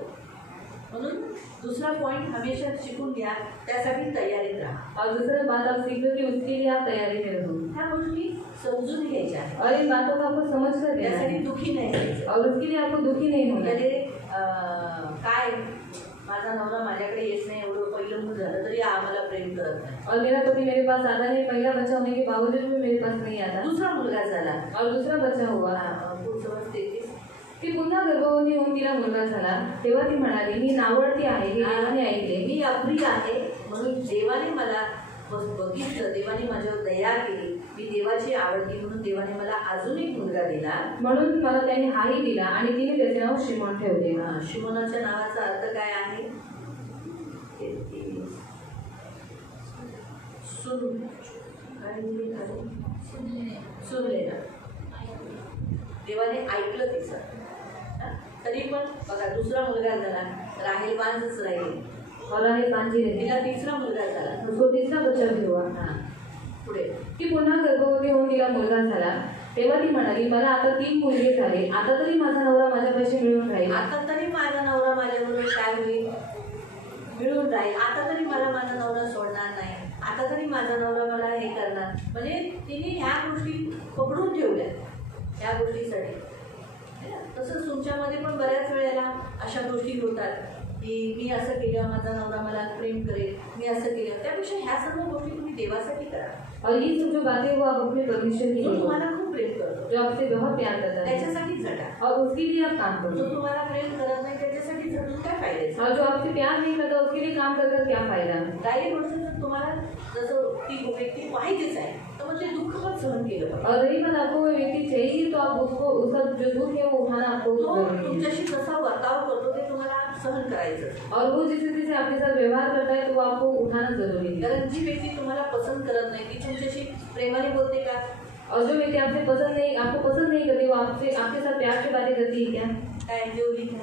म्हणून दूसरा पॉइंट हमेशा शिकून घ्या, त्यासाठी तयारीत राहा। और दूसरा बात आप सीख लो कि उसके लिए आप तैयारी में रहो। ह्या गोष्टी समजून घ्यायच्या आहेत, और इन बातों को आपको समझ कर देना त्यासाठी है, दुखी नाही व्हायचं। और उसके लिए आपको दुखी नहीं होना है। म्हणजे काय माझा नवरा माझ्याकडे येत नाही, एवढं पहिलं मूल झालं तरी आम्हाला प्रेम करत नाही, और मेरा पति मेरे पास आता नहीं, पहला बच्चा होने के बावजूद भी मेरे पास नहीं आता, दुसरा मुलगा झाला और दूसरा बच्चा हुआ। पुढचं वर्ष 33। ती पुन्हा गर्भवती होऊन तिला मुलगा झाला, तेव्हा ती म्हणाली, मी नावडती आहे, हे देवाने ऐकले, मी अप्रिय आहे म्हणून देवाने मला बघितलं, देवाने माझ्यावर दया केली, मी देवाची आवडती म्हणून देवाने मला अजून एक मुलगा दिला, म्हणून मला त्याने हाही दिला आणि तिने त्याचे नाव शिमोन ठेवले। शिमोनाच्या नावाचा अर्थ काय आहे? सुनलेला। देवाने ऐकलं तिचं, तरी पण बघा दुसरा मुलगा झाला, राहेल बांझच राहिली, और राहेल बांझी रही, तिला तिसरा मुलगा झाला, उसको तीसरा बच्चा भी हुआ। पुढे ती पुन्हा गर्भवती होऊन तिला मुलगा झाला, तेव्हा ती म्हणाली, मला आता 3 मुलगे झाले, आता तरी माझा नवरा माझ्यापाशी मिळून राहील, आता तरी माझा नवरा माझ्याबरोबर काय होईल, मिळून राहील, आता तरी मला माझा नवरा सोडणार नाही, आता तरी माझा नवरा मला हे करणार। म्हणजे तिने ह्या गोष्टी पकडून ठेवल्या ह्या गोष्टीसाठी। तसंच तुमच्यामध्ये पण बऱ्याच वेळेला अशा गोष्टी होतात की मी असं केलं माझा नवरा मला प्रेम करेल, मी असं केलं, त्यापेक्षा ह्या सर्व गोष्टी तुम्ही देवासाठी करा। और ये सब जो बातें वो आप अपने परमेश्वर की जो तुम्हाला खूप प्रेम करतो, जो आपसे बहुत प्यार करता है, त्याच्यासाठी झटा, और उसके लिए आप काम जो करो। तुम्हाला प्रेम करत नाही त्याच्यासाठी झटून काय फायद्याचं? और जो आपसे प्यार नहीं करता उसके लिए काम कर क्या फायदा। डायरेक्ट गोष्ट जर तुम्हाला जसं ती व्यक्ती पाहिजेच आहे तर मग ते दुःख पण सहन केलं पाहिजे। और रही बात आपको वो व्यक्ति चाहिए तो आप उसको उसका जो दुख है वो उठाना आपको तो जरूरी है। तुमच्याशी कसा वर्ताव करतो ते तुम्हाला सहन करायचं, और वो जिस रीति से आपके साथ व्यवहार करता है तो वो आपको उठाना जरूरी है। कारण जी व्यक्ती तुम्हाला पसंत करत नाही ती तुमच्याशी प्रेमाने बोलते का? और जो व्यक्ति आपसे पसंद नहीं आपको पसंद नहीं करती वो आपके साथ प्यार की बातें करती है क्या? काय जेवली का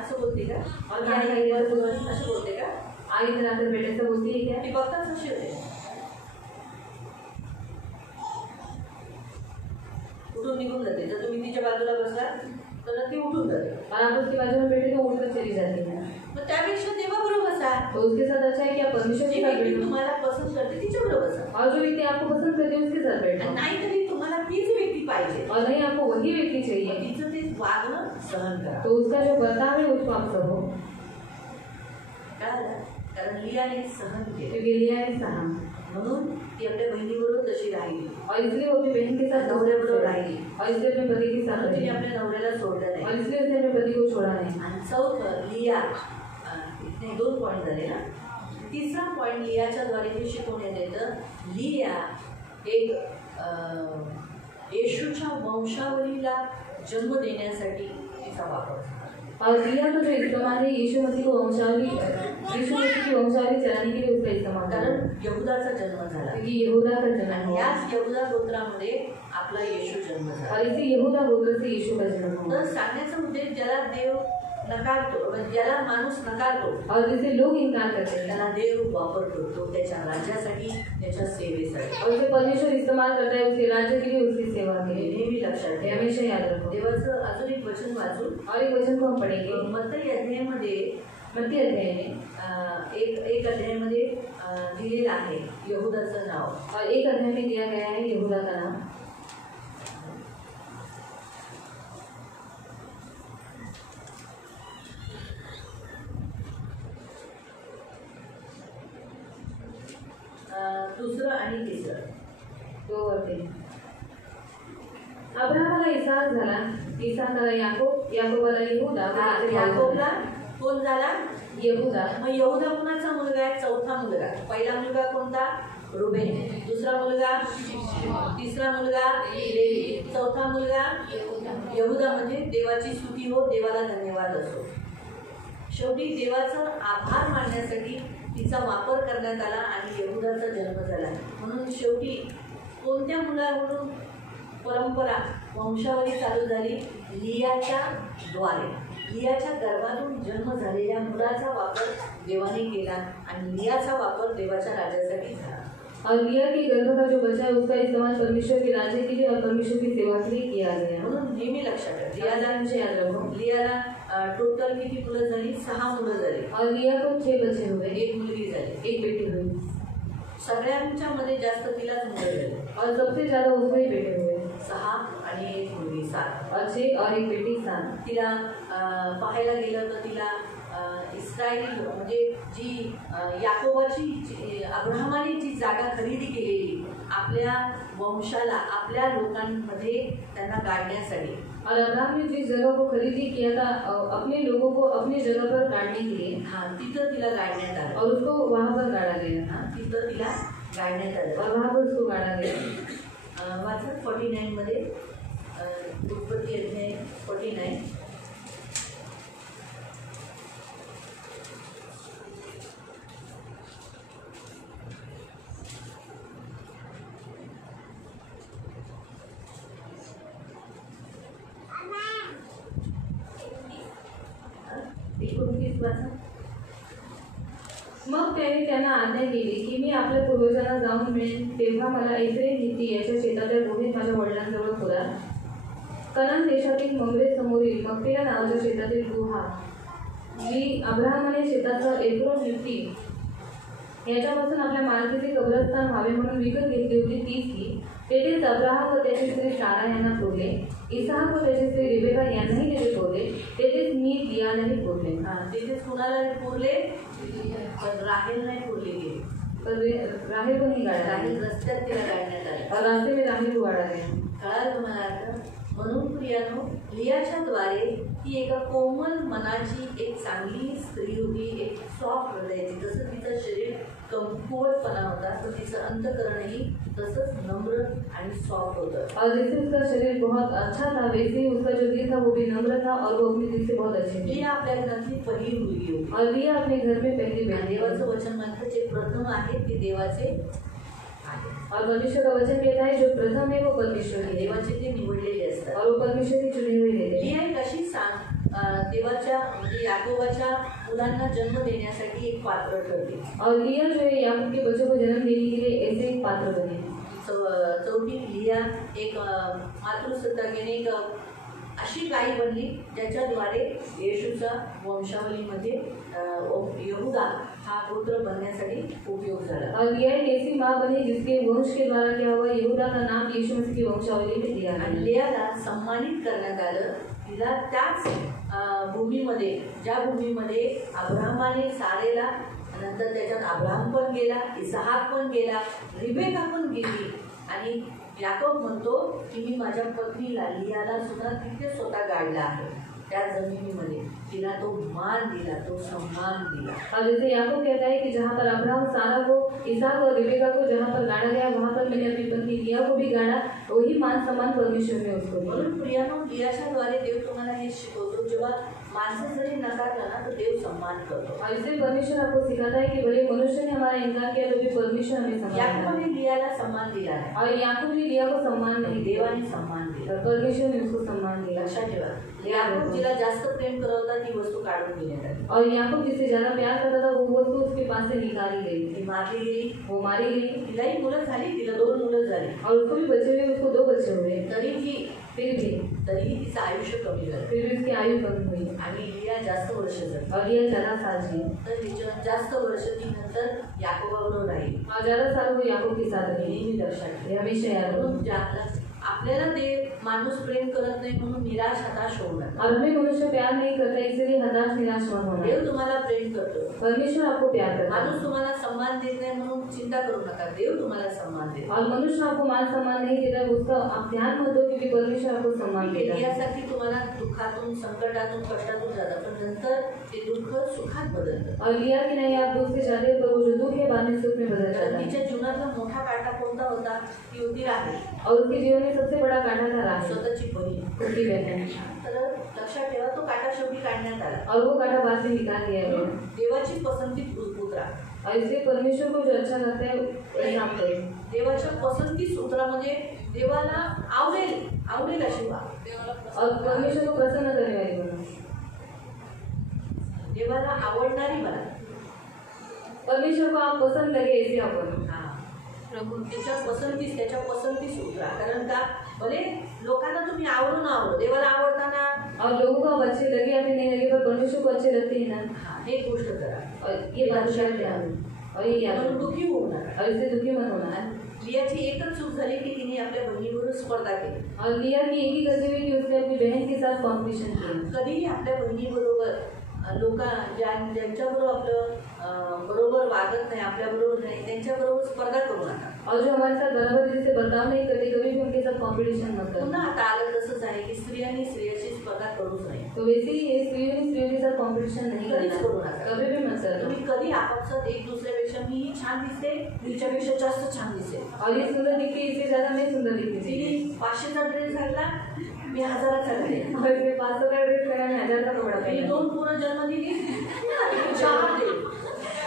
असं बोलते का? और या काय इकडे बोलते? बस असं बोलते का? आई इधर आकर बेटे से बोलती है क्या? ती बघताच अशी होते, कुठून उठून निघून जाते. जर तुम्ही तिच्या बाजूला बसला तर ती उठून जाते. और आप उसके बाजू में बैठे तो उठकर चली जाती है। मग त्यापेक्षा देवाबरोबर बसा. तो उसके साथ अच्छा है कि आप परमेश्वर जी के साथ व्यक्ती बैठो तुम्हाला पसंत करते तिच्याबरोबर बसा. और जो व्यक्ति आपको पसंद करते हैं उसके साथ बैठो। नाही तरी तुम्हाला तीच व्यक्ती पाहिजे, और नहीं आपको वही व्यक्ति चाहिए तिचं ते वागणं सहन करा. तो उसका जो बर्ताव है उसको आप सहो, काय झालं? कारण लियाने सहन केलं क्योंकि लिया ने सहा म्हणून ती आपल्या बहिणीबरोबर तशी राहिली, और इसलिए वो अपनी बहन के साथ नवऱ्याबरोबर राहिली, और इसलिए अपने पति के साथ म्हणून तिने रही आपल्या नवऱ्याला सोडलं और नाही. इसलिए उसने अपने पति को छोड़ा नहीं। आणि चौथं लिया, इथे 2 पॉईंट झाले ना. तिसरा पॉईंट लियाच्या द्वारे हे शिकवण्यात येतं, लिया एक येशूच्या वंशावलीला जन्म देण्यासाठी तिचा वापर. और लिया का जो इस्तेमाल है यीशु मसीह की वंशावली चलाने के लिए उसका इस्तेमाल करा, कारण यहूदाचा जन्म झाला क्योंकि यहूदा का जन्म आणि हुआ याच यहूदा गोत्रामध्ये आपला येशू जन्म झाला. और इसी यहूदा गोत्र से यीशु का जन्म हुआ। तर सांगण्याचा उद्देश ज्याला देव नकारतो, ज्याला माणूस नकारतो, और जिसे लोग इनकार करते हैं त्याला देव वापर करतो त्याच्या राज्यासाठी, त्याच्या सेवेसाठी. और उसे परमेश्वर इस्तेमाल करता है उसके राज्य के लिए, उसकी सेवा के हे लिए। नेहमी लक्षात ये ठेवा. हमेशा याद रखो। देवाचं अजून एक वचन वाचू. और एक वचन को हम पढ़ेंगे मत्ती अध्यायामध्ये मत्ती अध्याय में एक अध्यायामध्ये दिलेलं आहे यहूदाचं नाव. और एक अध्याय में दिया गया है यहूदा का नाम। दुसरं आणि तिसरं. दो और तीन। अब्राहमाला इसाक झाला, इसाकाला याकोब, याकोबाला यहूदा, याकोबला कोण झाला? यहूदा। मग यहूदा कुणाचा मुलगा आहे? चौथा मुलगा. पहिला मुलगा कोणता? रुबेन. दुसरा मुलगा, तिसरा मुलगा लेवी, चौथा मुलगा यहूदा. म्हणजे देवाची स्तुती हो, देवाला धन्यवाद असो. शेवटी देवाचा आभार मानण्यासाठी तिचा वापर करण्यात आला आणि यहूदाचा जन्म झाला. म्हणून शेवटी कोणत्या मुलावरून परंपरा वंशावली चालू झाली? लियाच्या द्वारे. लियाच्या गर्भातून जन्म झालेल्या मुलाचा वापर देवाने केला आणि लियाचा वापर देवाच्या राज्यासाठी झाला. और लिया के गर्भ का जो बच्चा है उसका इस्तेमाल परमेश्वर के राज्य के लिए और परमेश्वर की सेवा के लिए किया गया। म्हणून नेहमी लक्षात ठेवा, लियाला हमेशा याद रखो। लियाला टोटल किती मुलं झाली? 6 मुलं झाली. और लिया को 6 बच्चे हुए, एक मुलगी झाली. एक बेटी हुई सगळ्यांच्या मध्ये जास्त तिलाच मुलं झाली. और सबसे ज्यादा उसको ही बेटे हुए, 6 आणि एक मुलगी 7. और 6 और एक बेटी 7। तिला पाहायला गेलं तर तिला इस्रायली म्हणजे जी याकोबाची अब्राहमाने जी जागा खरेदी केलेली आपल्या वंशाला, आपल्या लोकांमध्ये त्यांना गाडण्यासाठी, और अब्राहम ने जिस जगह को खरीदी किया था अपने लोगों को अपनी जगह पर गाड़ने के लिए, तिथं तिला गाडण्यात आलं. और उसको वहाँ पर गाड़ा गया, तिथं तिला गाडण्यात आलं. और वहाँ पर उसको गाड़ा गया। वाचन 49 मध्ये उत्पत्ती अध्याय 49. मग त्याने त्यांना आज्ञा दिली की मी आपल्या पूर्वजांना जाऊन मिळेन तेव्हा मला एफ्रेम हित्ती याच्या शेतातल्या गुहेत माझ्या वडिलांजवळ खोदा. कनान देशातील ममरे समोरील मकपेला नावाच्या शेतातील गुहा जी अब्राहमाने शेताचा एफ्रोन हित्ती याच्यापासून आपल्या मालकीचे कब्रस्तान व्हावे म्हणून विकत घेतली होती तीच ही. तेथेच अब्राहम व त्याची स्त्री सारा यांना पुरले, इसाक व त्याची स्त्री रिबेका यांनाही तेथे पुरले, तेथेच मी लियालाही पुरले. तिथेच कुणाला पुरले? पण राहेल नाही पुरले गेले. पर राहेल को नहीं गाड़ा, राहेल रस्त्यात तिला गाडण्यात आले. और रास्ते में राहेल को गाड़ा गया. कळालं तुम्हाला आता? म्हणून प्रियानो, लियाच्या द्वारे ती एका कोमल मनाची एक चांगली स्त्री होती, एक सॉफ्ट हृदयाची. जसं तिचं शरीर कमकुवतपणा होता तर तिचं अंतकरणही तसंच नम्र आणि सॉफ्ट होतं. और जैसे उसका शरीर बहुत अच्छा था वैसे ही उसका जो दिल था वो भी नम्र था और वो अपने दिल से बहुत अच्छे थे. लिया आपल्या घरातली पहिली मुलगी होती. और लिया अपने घर में पहली बहन. देवाचं वचन म्हणतं जे प्रथम आहे ते देवाचे आहे. और परमेश्वर का वचन कहता है जो प्रथम है वो परमेश्वर की है देवाचे ते निवडलेले असतात. और वो परमेश्वर की चुनी हुई रहते हैं. लिया एक अशी देवाच्या म्हणजे याकोबाच्या मुलांना जन्म देण्यासाठी एक पात्र ठरते. और लिया जो है याकूब के बच्चों को जन्म देने के लिए ऐसे एक पात्र बने. चौथी लिया एक मातृसत्ताकेने एक अशी गाई बनली ज्याच्याद्वारे येशूचा वंशावलीमध्ये यहूदा हा पुत्र बनण्यासाठी उपयोग झाला। और लिया एक ऐसी माँ बनी जिसके वंश के द्वारा क्या हुआ, यहूदा का नाम यीशु मसीह की वंशावली में दिया आणि गया। लियाला सन्मानित करण्यात आलं। तिला त्याच भूमीमध्ये ज्या भूमीमध्ये अब्राहमाने सारेला, नंतर त्याच्यात अब्राहम पण गेला, इसहाक पण गेला, रिबेका पण गेली आणि याकोब म्हणतो की मी माझ्या पत्नीला लियाला सुद्धा तिथे स्वतः गाडला आहे। त्या जमिनीमध्ये तिला तो मान दिला, तो सम्मान दिला। और जैसे याकूब कहता है कि जहाँ पर अब्राहम सारा को, इसहाक और रिबेका को जहाँ पर गाड़ा गया वहाँ पर मैंने अपनी पत्नी लिया को भी गाड़ा, वही मान सम्मान परमेश्वर ने उसको दिया। म्हणून प्रियानो, लियाच्याद्वारे देव तुम्हाला हे शिकवतो, जेव्हा माणसं जरी नकारलं ना तर देव सम्मान करतो। और इससे परमेश्वर आपको सिखाता है कि भले मनुष्य ने हमारा इनकार किया तो भी परमेश्वर हमें सम्मान देता है। याकोबने लियाला सम्मान दिला आहे और याकूब ने लिया को सम्मान नहीं दिया, देवाने सम्मान दिला। और परमेश्वर ने उसको सम्मान दिया। लक्षात ठेवा, याकोब जिला जास्त प्रेम करत होता ती वस्तू काढून घेण्यात आली। और याकूब जिससे ज्यादा प्यार करता था वो वस्तु उसके पास से निकाली गई, ती मारली गेली, वो मारी गई। तिलाही मुलं झाली, तिला 2 मुलं झाली, और उसको भी बचे हुए, उसको 2 बच्चे हुए। तरीही तिचं आयुष्य कमी झालं फिर भी उसकी आयु कम हुई आणि लिया जास्त वर्ष झाली। और ये ज्यादा साल जी, तर तिच्या जास्त वर्ष ती नंतर याकोबाबरोबर राहिली। और ज्यादा साल वो याकूब के साथ रही। नेहमी लक्षात ठेवा, ये हमेशा याद रखो। म्हणून आपल्याला ते माणूस प्रेम करत नाही म्हणून निराश हताश होऊ नका। और हमें मनुष्य प्यार नहीं करता इसलिए हताश निराश मत होना। देव तुम्हाला प्रेम करतो, परमेश्वर आपको प्यार करता है। माणूस तुम्हाला सम्मान देत नाही म्हणून चिंता करू नका, देव तुम्हाला सम्मान देतो। और मनुष्य आपको मान सम्मान नहीं देता, उसका आप ध्यान मत दो क्योंकि परमेश्वर आपको सम्मान देता है। यासाठी तुम्हाला दुःखातून, संकटातून, कष्टातून जातं, पण नंतर ते दुःख सुखात बदलतं। और लिया कि नहीं आप दुख से जाते पर वो जो दुख है बाद में सुख में बदल जाता है। तिच्या जीवनातला मोठा काटा कोणता होता? ती होती राहेल। और उसके जीवन में सबसे बड़ा काटा था राहेल, स्वतःची बहीण। उसकी बहन। तर लक्षात ठेवा, तो काटा शेवटी काढण्यात आला और वो काटा बाद में निकाल दिया गया। देवाची पसंती उतरा। और इससे परमेश्वर को जो अच्छा लगता है वही काम करो। देवाच्या पसंती सूत्रामध्ये देवाला आवडेल अशी वाग। और परमेश्वर को प्रसन्न करने वाली बनो, देवाला आवडणारी बना। परमेश्वर को आप पसंद लगे ऐसे आप बनो। प्रभू त्याच्या पसंतीस उतरा। कारण का भले लोकांना तुम्ही आवडो ना आवडो, देवाला आवडताना और लोगों को आप अच्छे लगे या फिर नहीं लगे पर परमेश्वर को अच्छे लगते हैं ना, हे गोष्ट करा। और ये बात याद रखना और ये याद म्हणून रखना। दुःखी होऊ नका। और इससे दुखी मत होना। लियाची एकच चूक झाली की तिने आपल्या बहिणीबरोबर स्पर्धा केली। और लिया की एक ही गलती हुई कि उसने अपनी बहन के साथ कॉम्पिटिशन किया। कधीही आपल्या बहिणीबरोबर ज्यांच्याबरोबर आपलं बरोबर वागत नाही, आपल्याबरोबर नाही, त्यांच्याबरोबर स्पर्धा करू नका। और जो हमारे साथ बराबर जैसे बर्ताव नहीं करते कभी भी उनके साथ कॉम्पिटिशन मत करना। पुन्हा आता आलं तसंच आहे की स्त्रियांनी स्त्रियाची स्पर्धा करूच नाही। तो वैसे ही ये स्त्रियों ने स्त्रियों के साथ कॉम्पिटिशन नहीं कधीच करना, करू नका। कभी भी मत करना। तुम्ही कधी आपापसात एक दुसऱ्यापेक्षा मी ही छान दिसते, तिच्यापेक्षा जास्त छान दिसते, और ये सुंदर दिखती है इससे ज्यादा मैं सुंदर दिखती तिने थी। 500चा ड्रेस घातला, मी 1000चा घातले, और इसमें 500 का ड्रेस पहना, मैं 1000 का कपड़ा तिने पहना। 2 पोरं जन्म दिली, 4 दिली।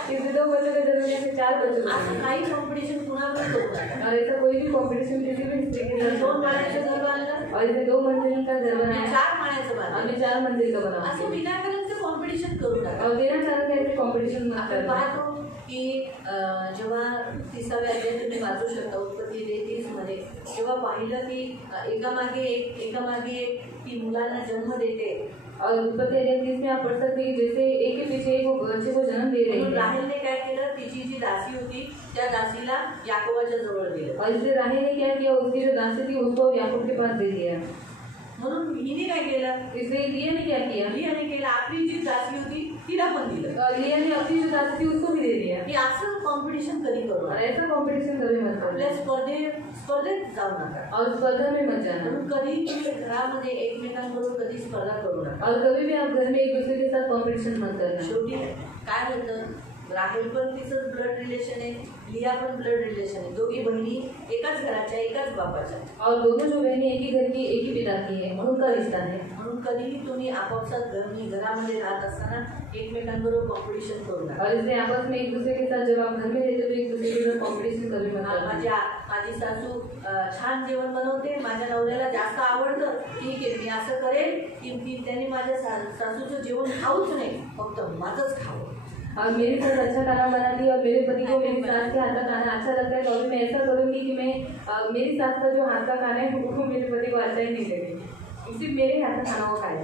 इससे 2 बच्चों का जन्म दिया, 4 बच्चों का असं जन्म। काही कॉम्पिटिशन कुणाबरोबर करू नका। और ऐसा कोई भी कॉम्पिटिशन किसी भी स्त्री के साथ 2 माळ्याचं घर बांधलं, और इसे 2 मंजिल का घर बनाया, 4 माळ्याचं बांधलं, हमने 4 मंजिल का बना। असं विनाकारणचं कॉम्पिटिशन करू नका। और बिना कारण के ऐसे कॉम्पिटिशन मत आपण करना। पाहतो की जेव्हा 30व्या अध्यायात तुम्ही वाचू शकता उत्पत्ती 30 मध्ये, जेव्हा पाहिलं की एकामागे एक ती मुलांना जन्म देते। और उत्पत्ति अध्याय 30 में आप पढ़ सकते हैं कि जैसे एक के पीछे एक वो बच्चे को जन्म दे रही म्हणून है। राहेलने काय केलं, तिची जी दासी होती त्या दासीला याकोबाच्या जवळ दिलं। और इसलिए राहेल ने क्या किया, उसकी जो दासी थी उसको याकूब के पास दे दिया। म्हणून हिने काय केलं, इसलिए लिया ने क्या किया, लियाने केलं, आपली जी दासी होती तिला पण दिलं। और लिया ने अपनी जो दासी थी उसको भी दे दिया। की असं कॉम्पिटिशन कधी करू और नका, ऐसा कॉम्पिटिशन कभी मत आपल्या करना स्पर्धेत जाऊ नका। और स्पर्धा में मत जाना। म्हणून कधी तुम्ही घरामध्ये एकमेकांबरोबर कधी स्पर्धा करू नका। और कभी भी आप घर में एक दूसरे के साथ कॉम्पिटिशन मत करना। शेवटी काय होतं, राहेल पण तिचं ब्लड रिलेशन आहे, लिया पण ब्लड रिलेशन आहे, दोघी बहिणी एकाच घराच्या एकाच बापाच्या। और दोनों जो बहनें एक ही घर की एक ही पिता की है, उनका रिश्ता है। म्हणून कधीही तुम्ही आपापसात घरामध्ये राहत असताना एकमेकांबरोबर कॉम्पिटिशन करू नका। और इसलिए आपस में एक दूसरे के साथ जब आप घर में रहते तो एक दूसरे के साथ कॉम्पिटिशन कभी मत करना। माझी सासू छान जेवण बनवते, माझ्या नवऱ्याला जास्त आवडतं, ठीक आहे मी असं करेल की त्यांनी माझ्या सासूचं जेवण खाऊच नाही, फक्त माझंच खावं। और मेरी सास अच्छा खाना बनाती है और मेरे पति को मेरी सास के हाथ का खाना अच्छा लगता है, तो अभी मैं ऐसा करूँगी कि मैं मेरी सास का जो हाथ का खाना है वो मेरे पति को अच्छा ही नहीं लगेगी, सिर्फ मेरे हाथ का खाना वो खाए।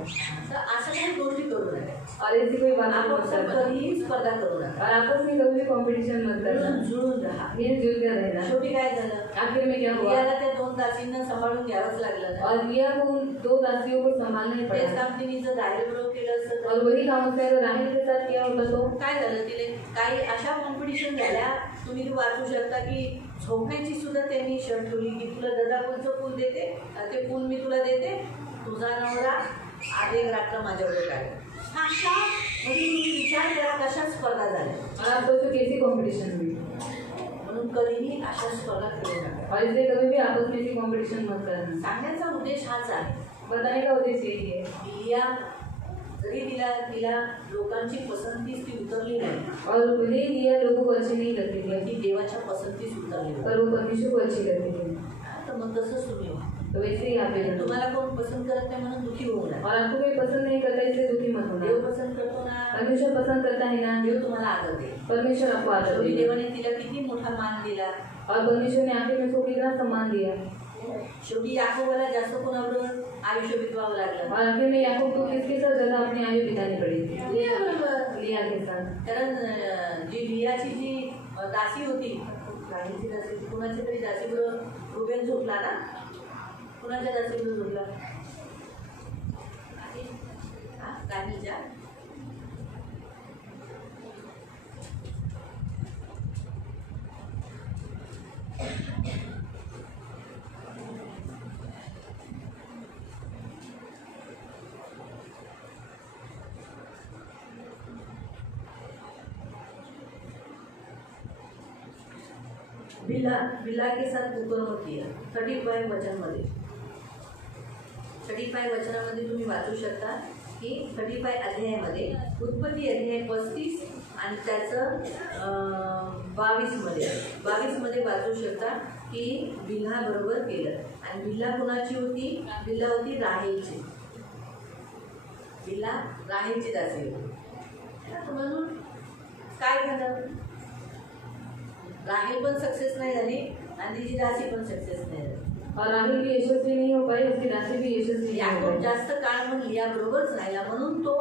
तर असं काही गोष्टी करू नका. और ऐसी कोई बात आपण मत करना कधीही स्पर्धा करू नका. और आपस में कभी भी कॉम्पिटिशन मत करना, जुळून राहा. मिलजुल कर रहना। शेवटी काय झालं, आखिर में क्या हुआ, लियाला त्या 2 दासींना सांभाळून घ्यावंच लागलं ना. और लिया को उन 2 दासियों को संभालना ही तेच पड़ा, काम तिने जर राहिलं केलं असतं और वही काम उसने अगर राहिल के साथ किया होता तो काय झालं, तिने काही अशा कॉम्पिटिशन झाल्या. तुम्ही वाचू शकता की झोपण्याची सुद्धा त्यांनी शर्ट ठेवली की तुला ददापूरचं फुल देते, ते फुल मी तुला देते, तुझा नवरा आधी रात्र माझ्याकडे काय. अशा म्हणजे तुम्ही विचार करा कशा स्पर्धा झाल्या. और आप सोचो कैसी कंपटीशन हुई, म्हणून कधीही अशा स्पर्धा करू नका. और इसलिए कभी भी आपस में ऐसी कंपटीशन मत करना। सांगण्याचा उद्देश हाच आहे. बताने का उद्देश्य यही है, लिया जरी तिला लोकांची पसंतीच ती उतरली नाही, और भले लिया लोगों को अच्छी नहीं लगती थी ती देवाच्या पसंतीच उतरली नाही. पर वो परमेश्वर को अच्छी लगती थी, तर मग तसंच तुम्ही व्हा. तो वैसे ही आप भी बनो। तुम्हाला कोण पसंत करत नाही म्हणून दुखी होऊ नये. और आपको कोई पसंद नहीं करता इसलिए दुखी मत होना। देव पसंत करतो ना, परमेश्वर पसंद करता है ना, देव तुम्हाला आदर देईल. परमेश्वर आपको आदर शेवटी देगा, देवाने तिला किती मोठा मान दिला. और परमेश्वर ने आखिर में उसको कितना सम्मान दिया, शेवटी याकोबाला जास्त कोणाबरोबर आयुष्य बितवावं लागलं. और आखिर में याकूब को किसके साथ ज्यादा अपनी आयु बितानी पड़ी, लियाबरोबर. लिया के साथ। कारण जी लियाची जी दासी होती, राणीची दासी होती, कुणाच्या तरी दासीबरोबर रुबेल झोपला ना, कुणाच्या दासीबरोबर झोपला, राणीच्या. बिल्ला के साथ कुकर्म किया. 35 वचनमध्ये 35 वचनामध्ये तुम्ही वाचू शकता की 35 अध्यायामध्ये उत्पत्ती अध्याय 35 आणि त्याचं 22मध्ये वाचू शकता की बिल्हा बरोबर केलं. आणि बिल्हा कुणाची होती, बिल्हा होती राहेलची. बिल्हा राहेलची दासी होती. म्हणून काय झालं, राहेल पण सक्सेस नाही झाली आणि तिची दासी पण सक्सेस नाही झाली. और राहेल भी यशस्वी नहीं हो पाई, उसकी दासी भी यशस्वी नहीं हो याकोब पाई। जास्त काळ पण लियाबरोबरच राहिला, म्हणून तो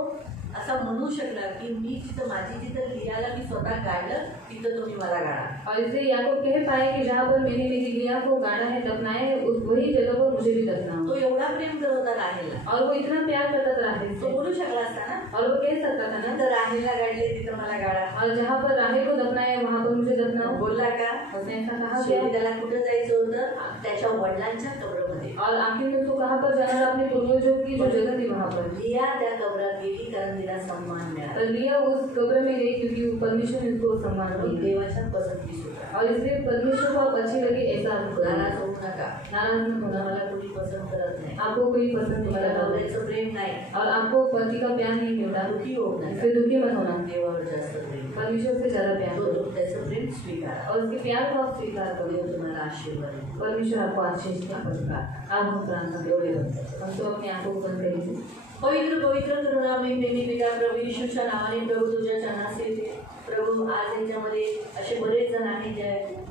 असा म्हणू शकला की मी जिथं लियाला मी स्वतः गाडलं तिथं तुम्ही मला गाडा. और इसलिए याकूब कह पाए कि जहाँ पर मैंने मेरी लिया को गाड़ा है, दफनाया है, उस वही जगह पर मुझे भी दफनाओ। तो एवढा प्रेम करत होता राहेलला. और वो इतना प्यार करता था राहेल तो से, बोलू शकला असता ना, और वो कह सकता था ना, तर राहेलला गाडले तिथं मला गाडा. और जहाँ पर राहेल को दफनाया है वहाँ पर मुझे दफनाओ। बोलला का, उसने ऐसा कहा शेवटी क्या? त्याला कुठं जायचं होतं, त्याच्या वडिलांच्या कब्रमध्ये. और आखिर में उसको कहाँ पर जाना था, अपने पूर्वजों की जो जगह थी वहाँ पर। लिया त्या कब्रात गेली कारण तिला सन्मान मिळाला. और लिया उस कब्र में गई क्योंकि परमेश्वर ने उसको सम्मान दिया, देवाच्या पसंतीस होता. और इसलिए परमेश्वर को आप अच्छी लगे ऐसा आप करो। नाराज होऊ नका. नाराज मत होना, मला कोणी पसंत करत नाही, आपको कोई पसंद नहीं तुम्हाला करता नवऱ्याचं प्रेम नाही, और आपको पति का प्यार नहीं मिलता, दुखी होऊ नका. इससे दुखी मत होना। देवावर जास्त प्रेम, परमेश्वर से ज्यादा प्यार तो करो त्याचं प्रेम स्वीकारा. और उसके प्यार को आप स्वीकार करो। देव तुम्हाला आशीर्वाद देईल. परमेश्वर आपको आशीष दे। आपण आप हम प्रार्थना एवढे करें, म्हणतात. हम तो अपनी आंखों को बंद करेंगे। पवित्र पवित्र करुणामय प्रेमी पिता प्रभू येशूच्या नावाने प्रभू तुझ्या चरणास येते. प्रभू आज यांच्यामध्ये असे बरेच जण आहेत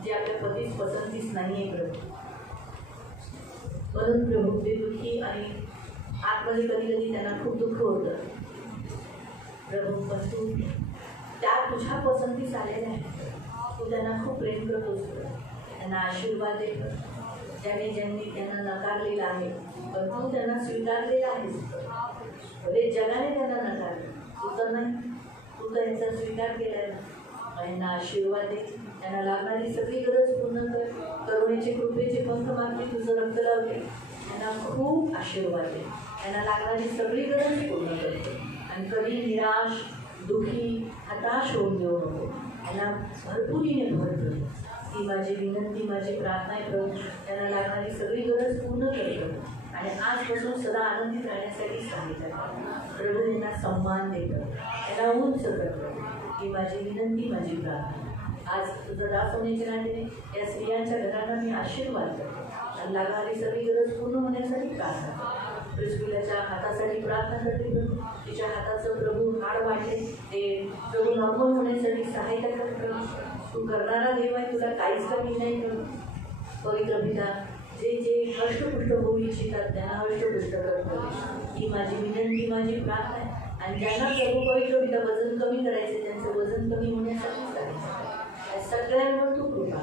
जे आपल्या पतीस पसंतीस नाही आहे प्रभू. परंतु प्रभू ते दुःखी आणि आतमध्ये कधी कधी त्यांना खूप दुःख होतं प्रभू, पण तू त्या तुझ्या पसंतीस आलेल्या आहेत. तू त्यांना खूप प्रेम करतोस, त्यांना आशीर्वाद देत. ज्यांनी त्यांना नकारलेलं आहे पण तू त्यांना स्वीकारलेला आहेस. भले जगाने त्यांना नकारलं, तू तर नाही, तू त्यांचा स्वीकार केला ना. त्यांना आशीर्वाद दे, त्यांना लागणारी सगळी गरज पूर्ण कर. करुणेचे कृपेचे पंख मागते, तुझं रक्त लावते. त्यांना खूप आशीर्वाद दे, त्यांना लागणारी सगळी गरज पूर्ण करते. आणि कधी निराश, दुःखी, हताश होऊन देऊ नको. त्यांना भरपुरीने भर कर. ही माझी विनंती, माझी प्रार्थना आहे प्रभू. त्यांना लागणारी सगळी गरज पूर्ण करतो आणि आजपासून सदा आनंदित राहण्यासाठी सांगितलं प्रभू. त्यांना सम्मान देतं, त्यांना उंच करतो. ही माझी विनंती, माझी प्रार्थना. आज तुझं दास होण्याच्या नात्याने या स्त्रियांच्या घरांना मी आशीर्वाद करतो. लागणारी सगळी गरज पूर्ण होण्यासाठी प्रार्थना. प्रिस्किलाच्या हातासाठी प्रार्थना करते प्रभू. तिच्या हाताचं प्रभू हाड वाढले ते प्रभू नॉर्मल होण्यासाठी सहायता कर प्रभू. तू करणारा देव आहे, तुला काहीच कमी नाही प्रभू. पवित्र पिता, जे जे हष्टपुष्ट होऊ इच्छितात त्यांना हष्टपुष्ट कर प्रभू. ही माझी विनंती, माझी प्रार्थना आहे. आणि ज्यांना प्रभू पवित्र पिता वजन कमी करायचे, त्यांचं वजन कमी होण्यासाठी या सगळ्यांवर तू कृपा,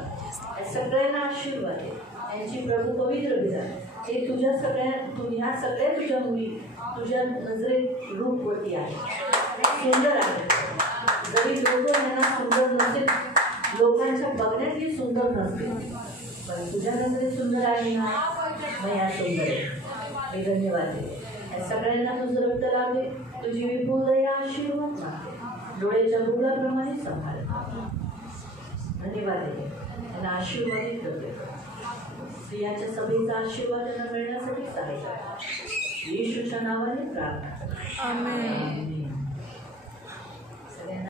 या सगळ्यांना आशीर्वाद आहे. यांची प्रभू पवित्र पिता, हे तुझ्या ह्या सगळ्या तुझ्या मुली तुझ्या नजरेत रूपवती आहे, सुंदर आहे. जरी लोक यांना सुंदर नसतील, लोकांच्या बघण्यात ही सुंदर नसतील, पण तुझ्या नजरेत सुंदर आहे ना, मग या सुंदर आहे. मी धन्यवाद देते. या सगळ्यांना तुझं रक्त लाभे, तुझी विपुल दया आशीर्वाद मागते, डोळ्याच्या बुबुळाप्रमाणे सांभाळ. धन्यवाद देते, त्यांना आशीर्वादित करते. स्त्रियांच्या सभेचा आशीर्वाद त्यांना मिळण्यासाठी सहाय्य करा. येशूच्या नावाने प्रार्थना. आमेन.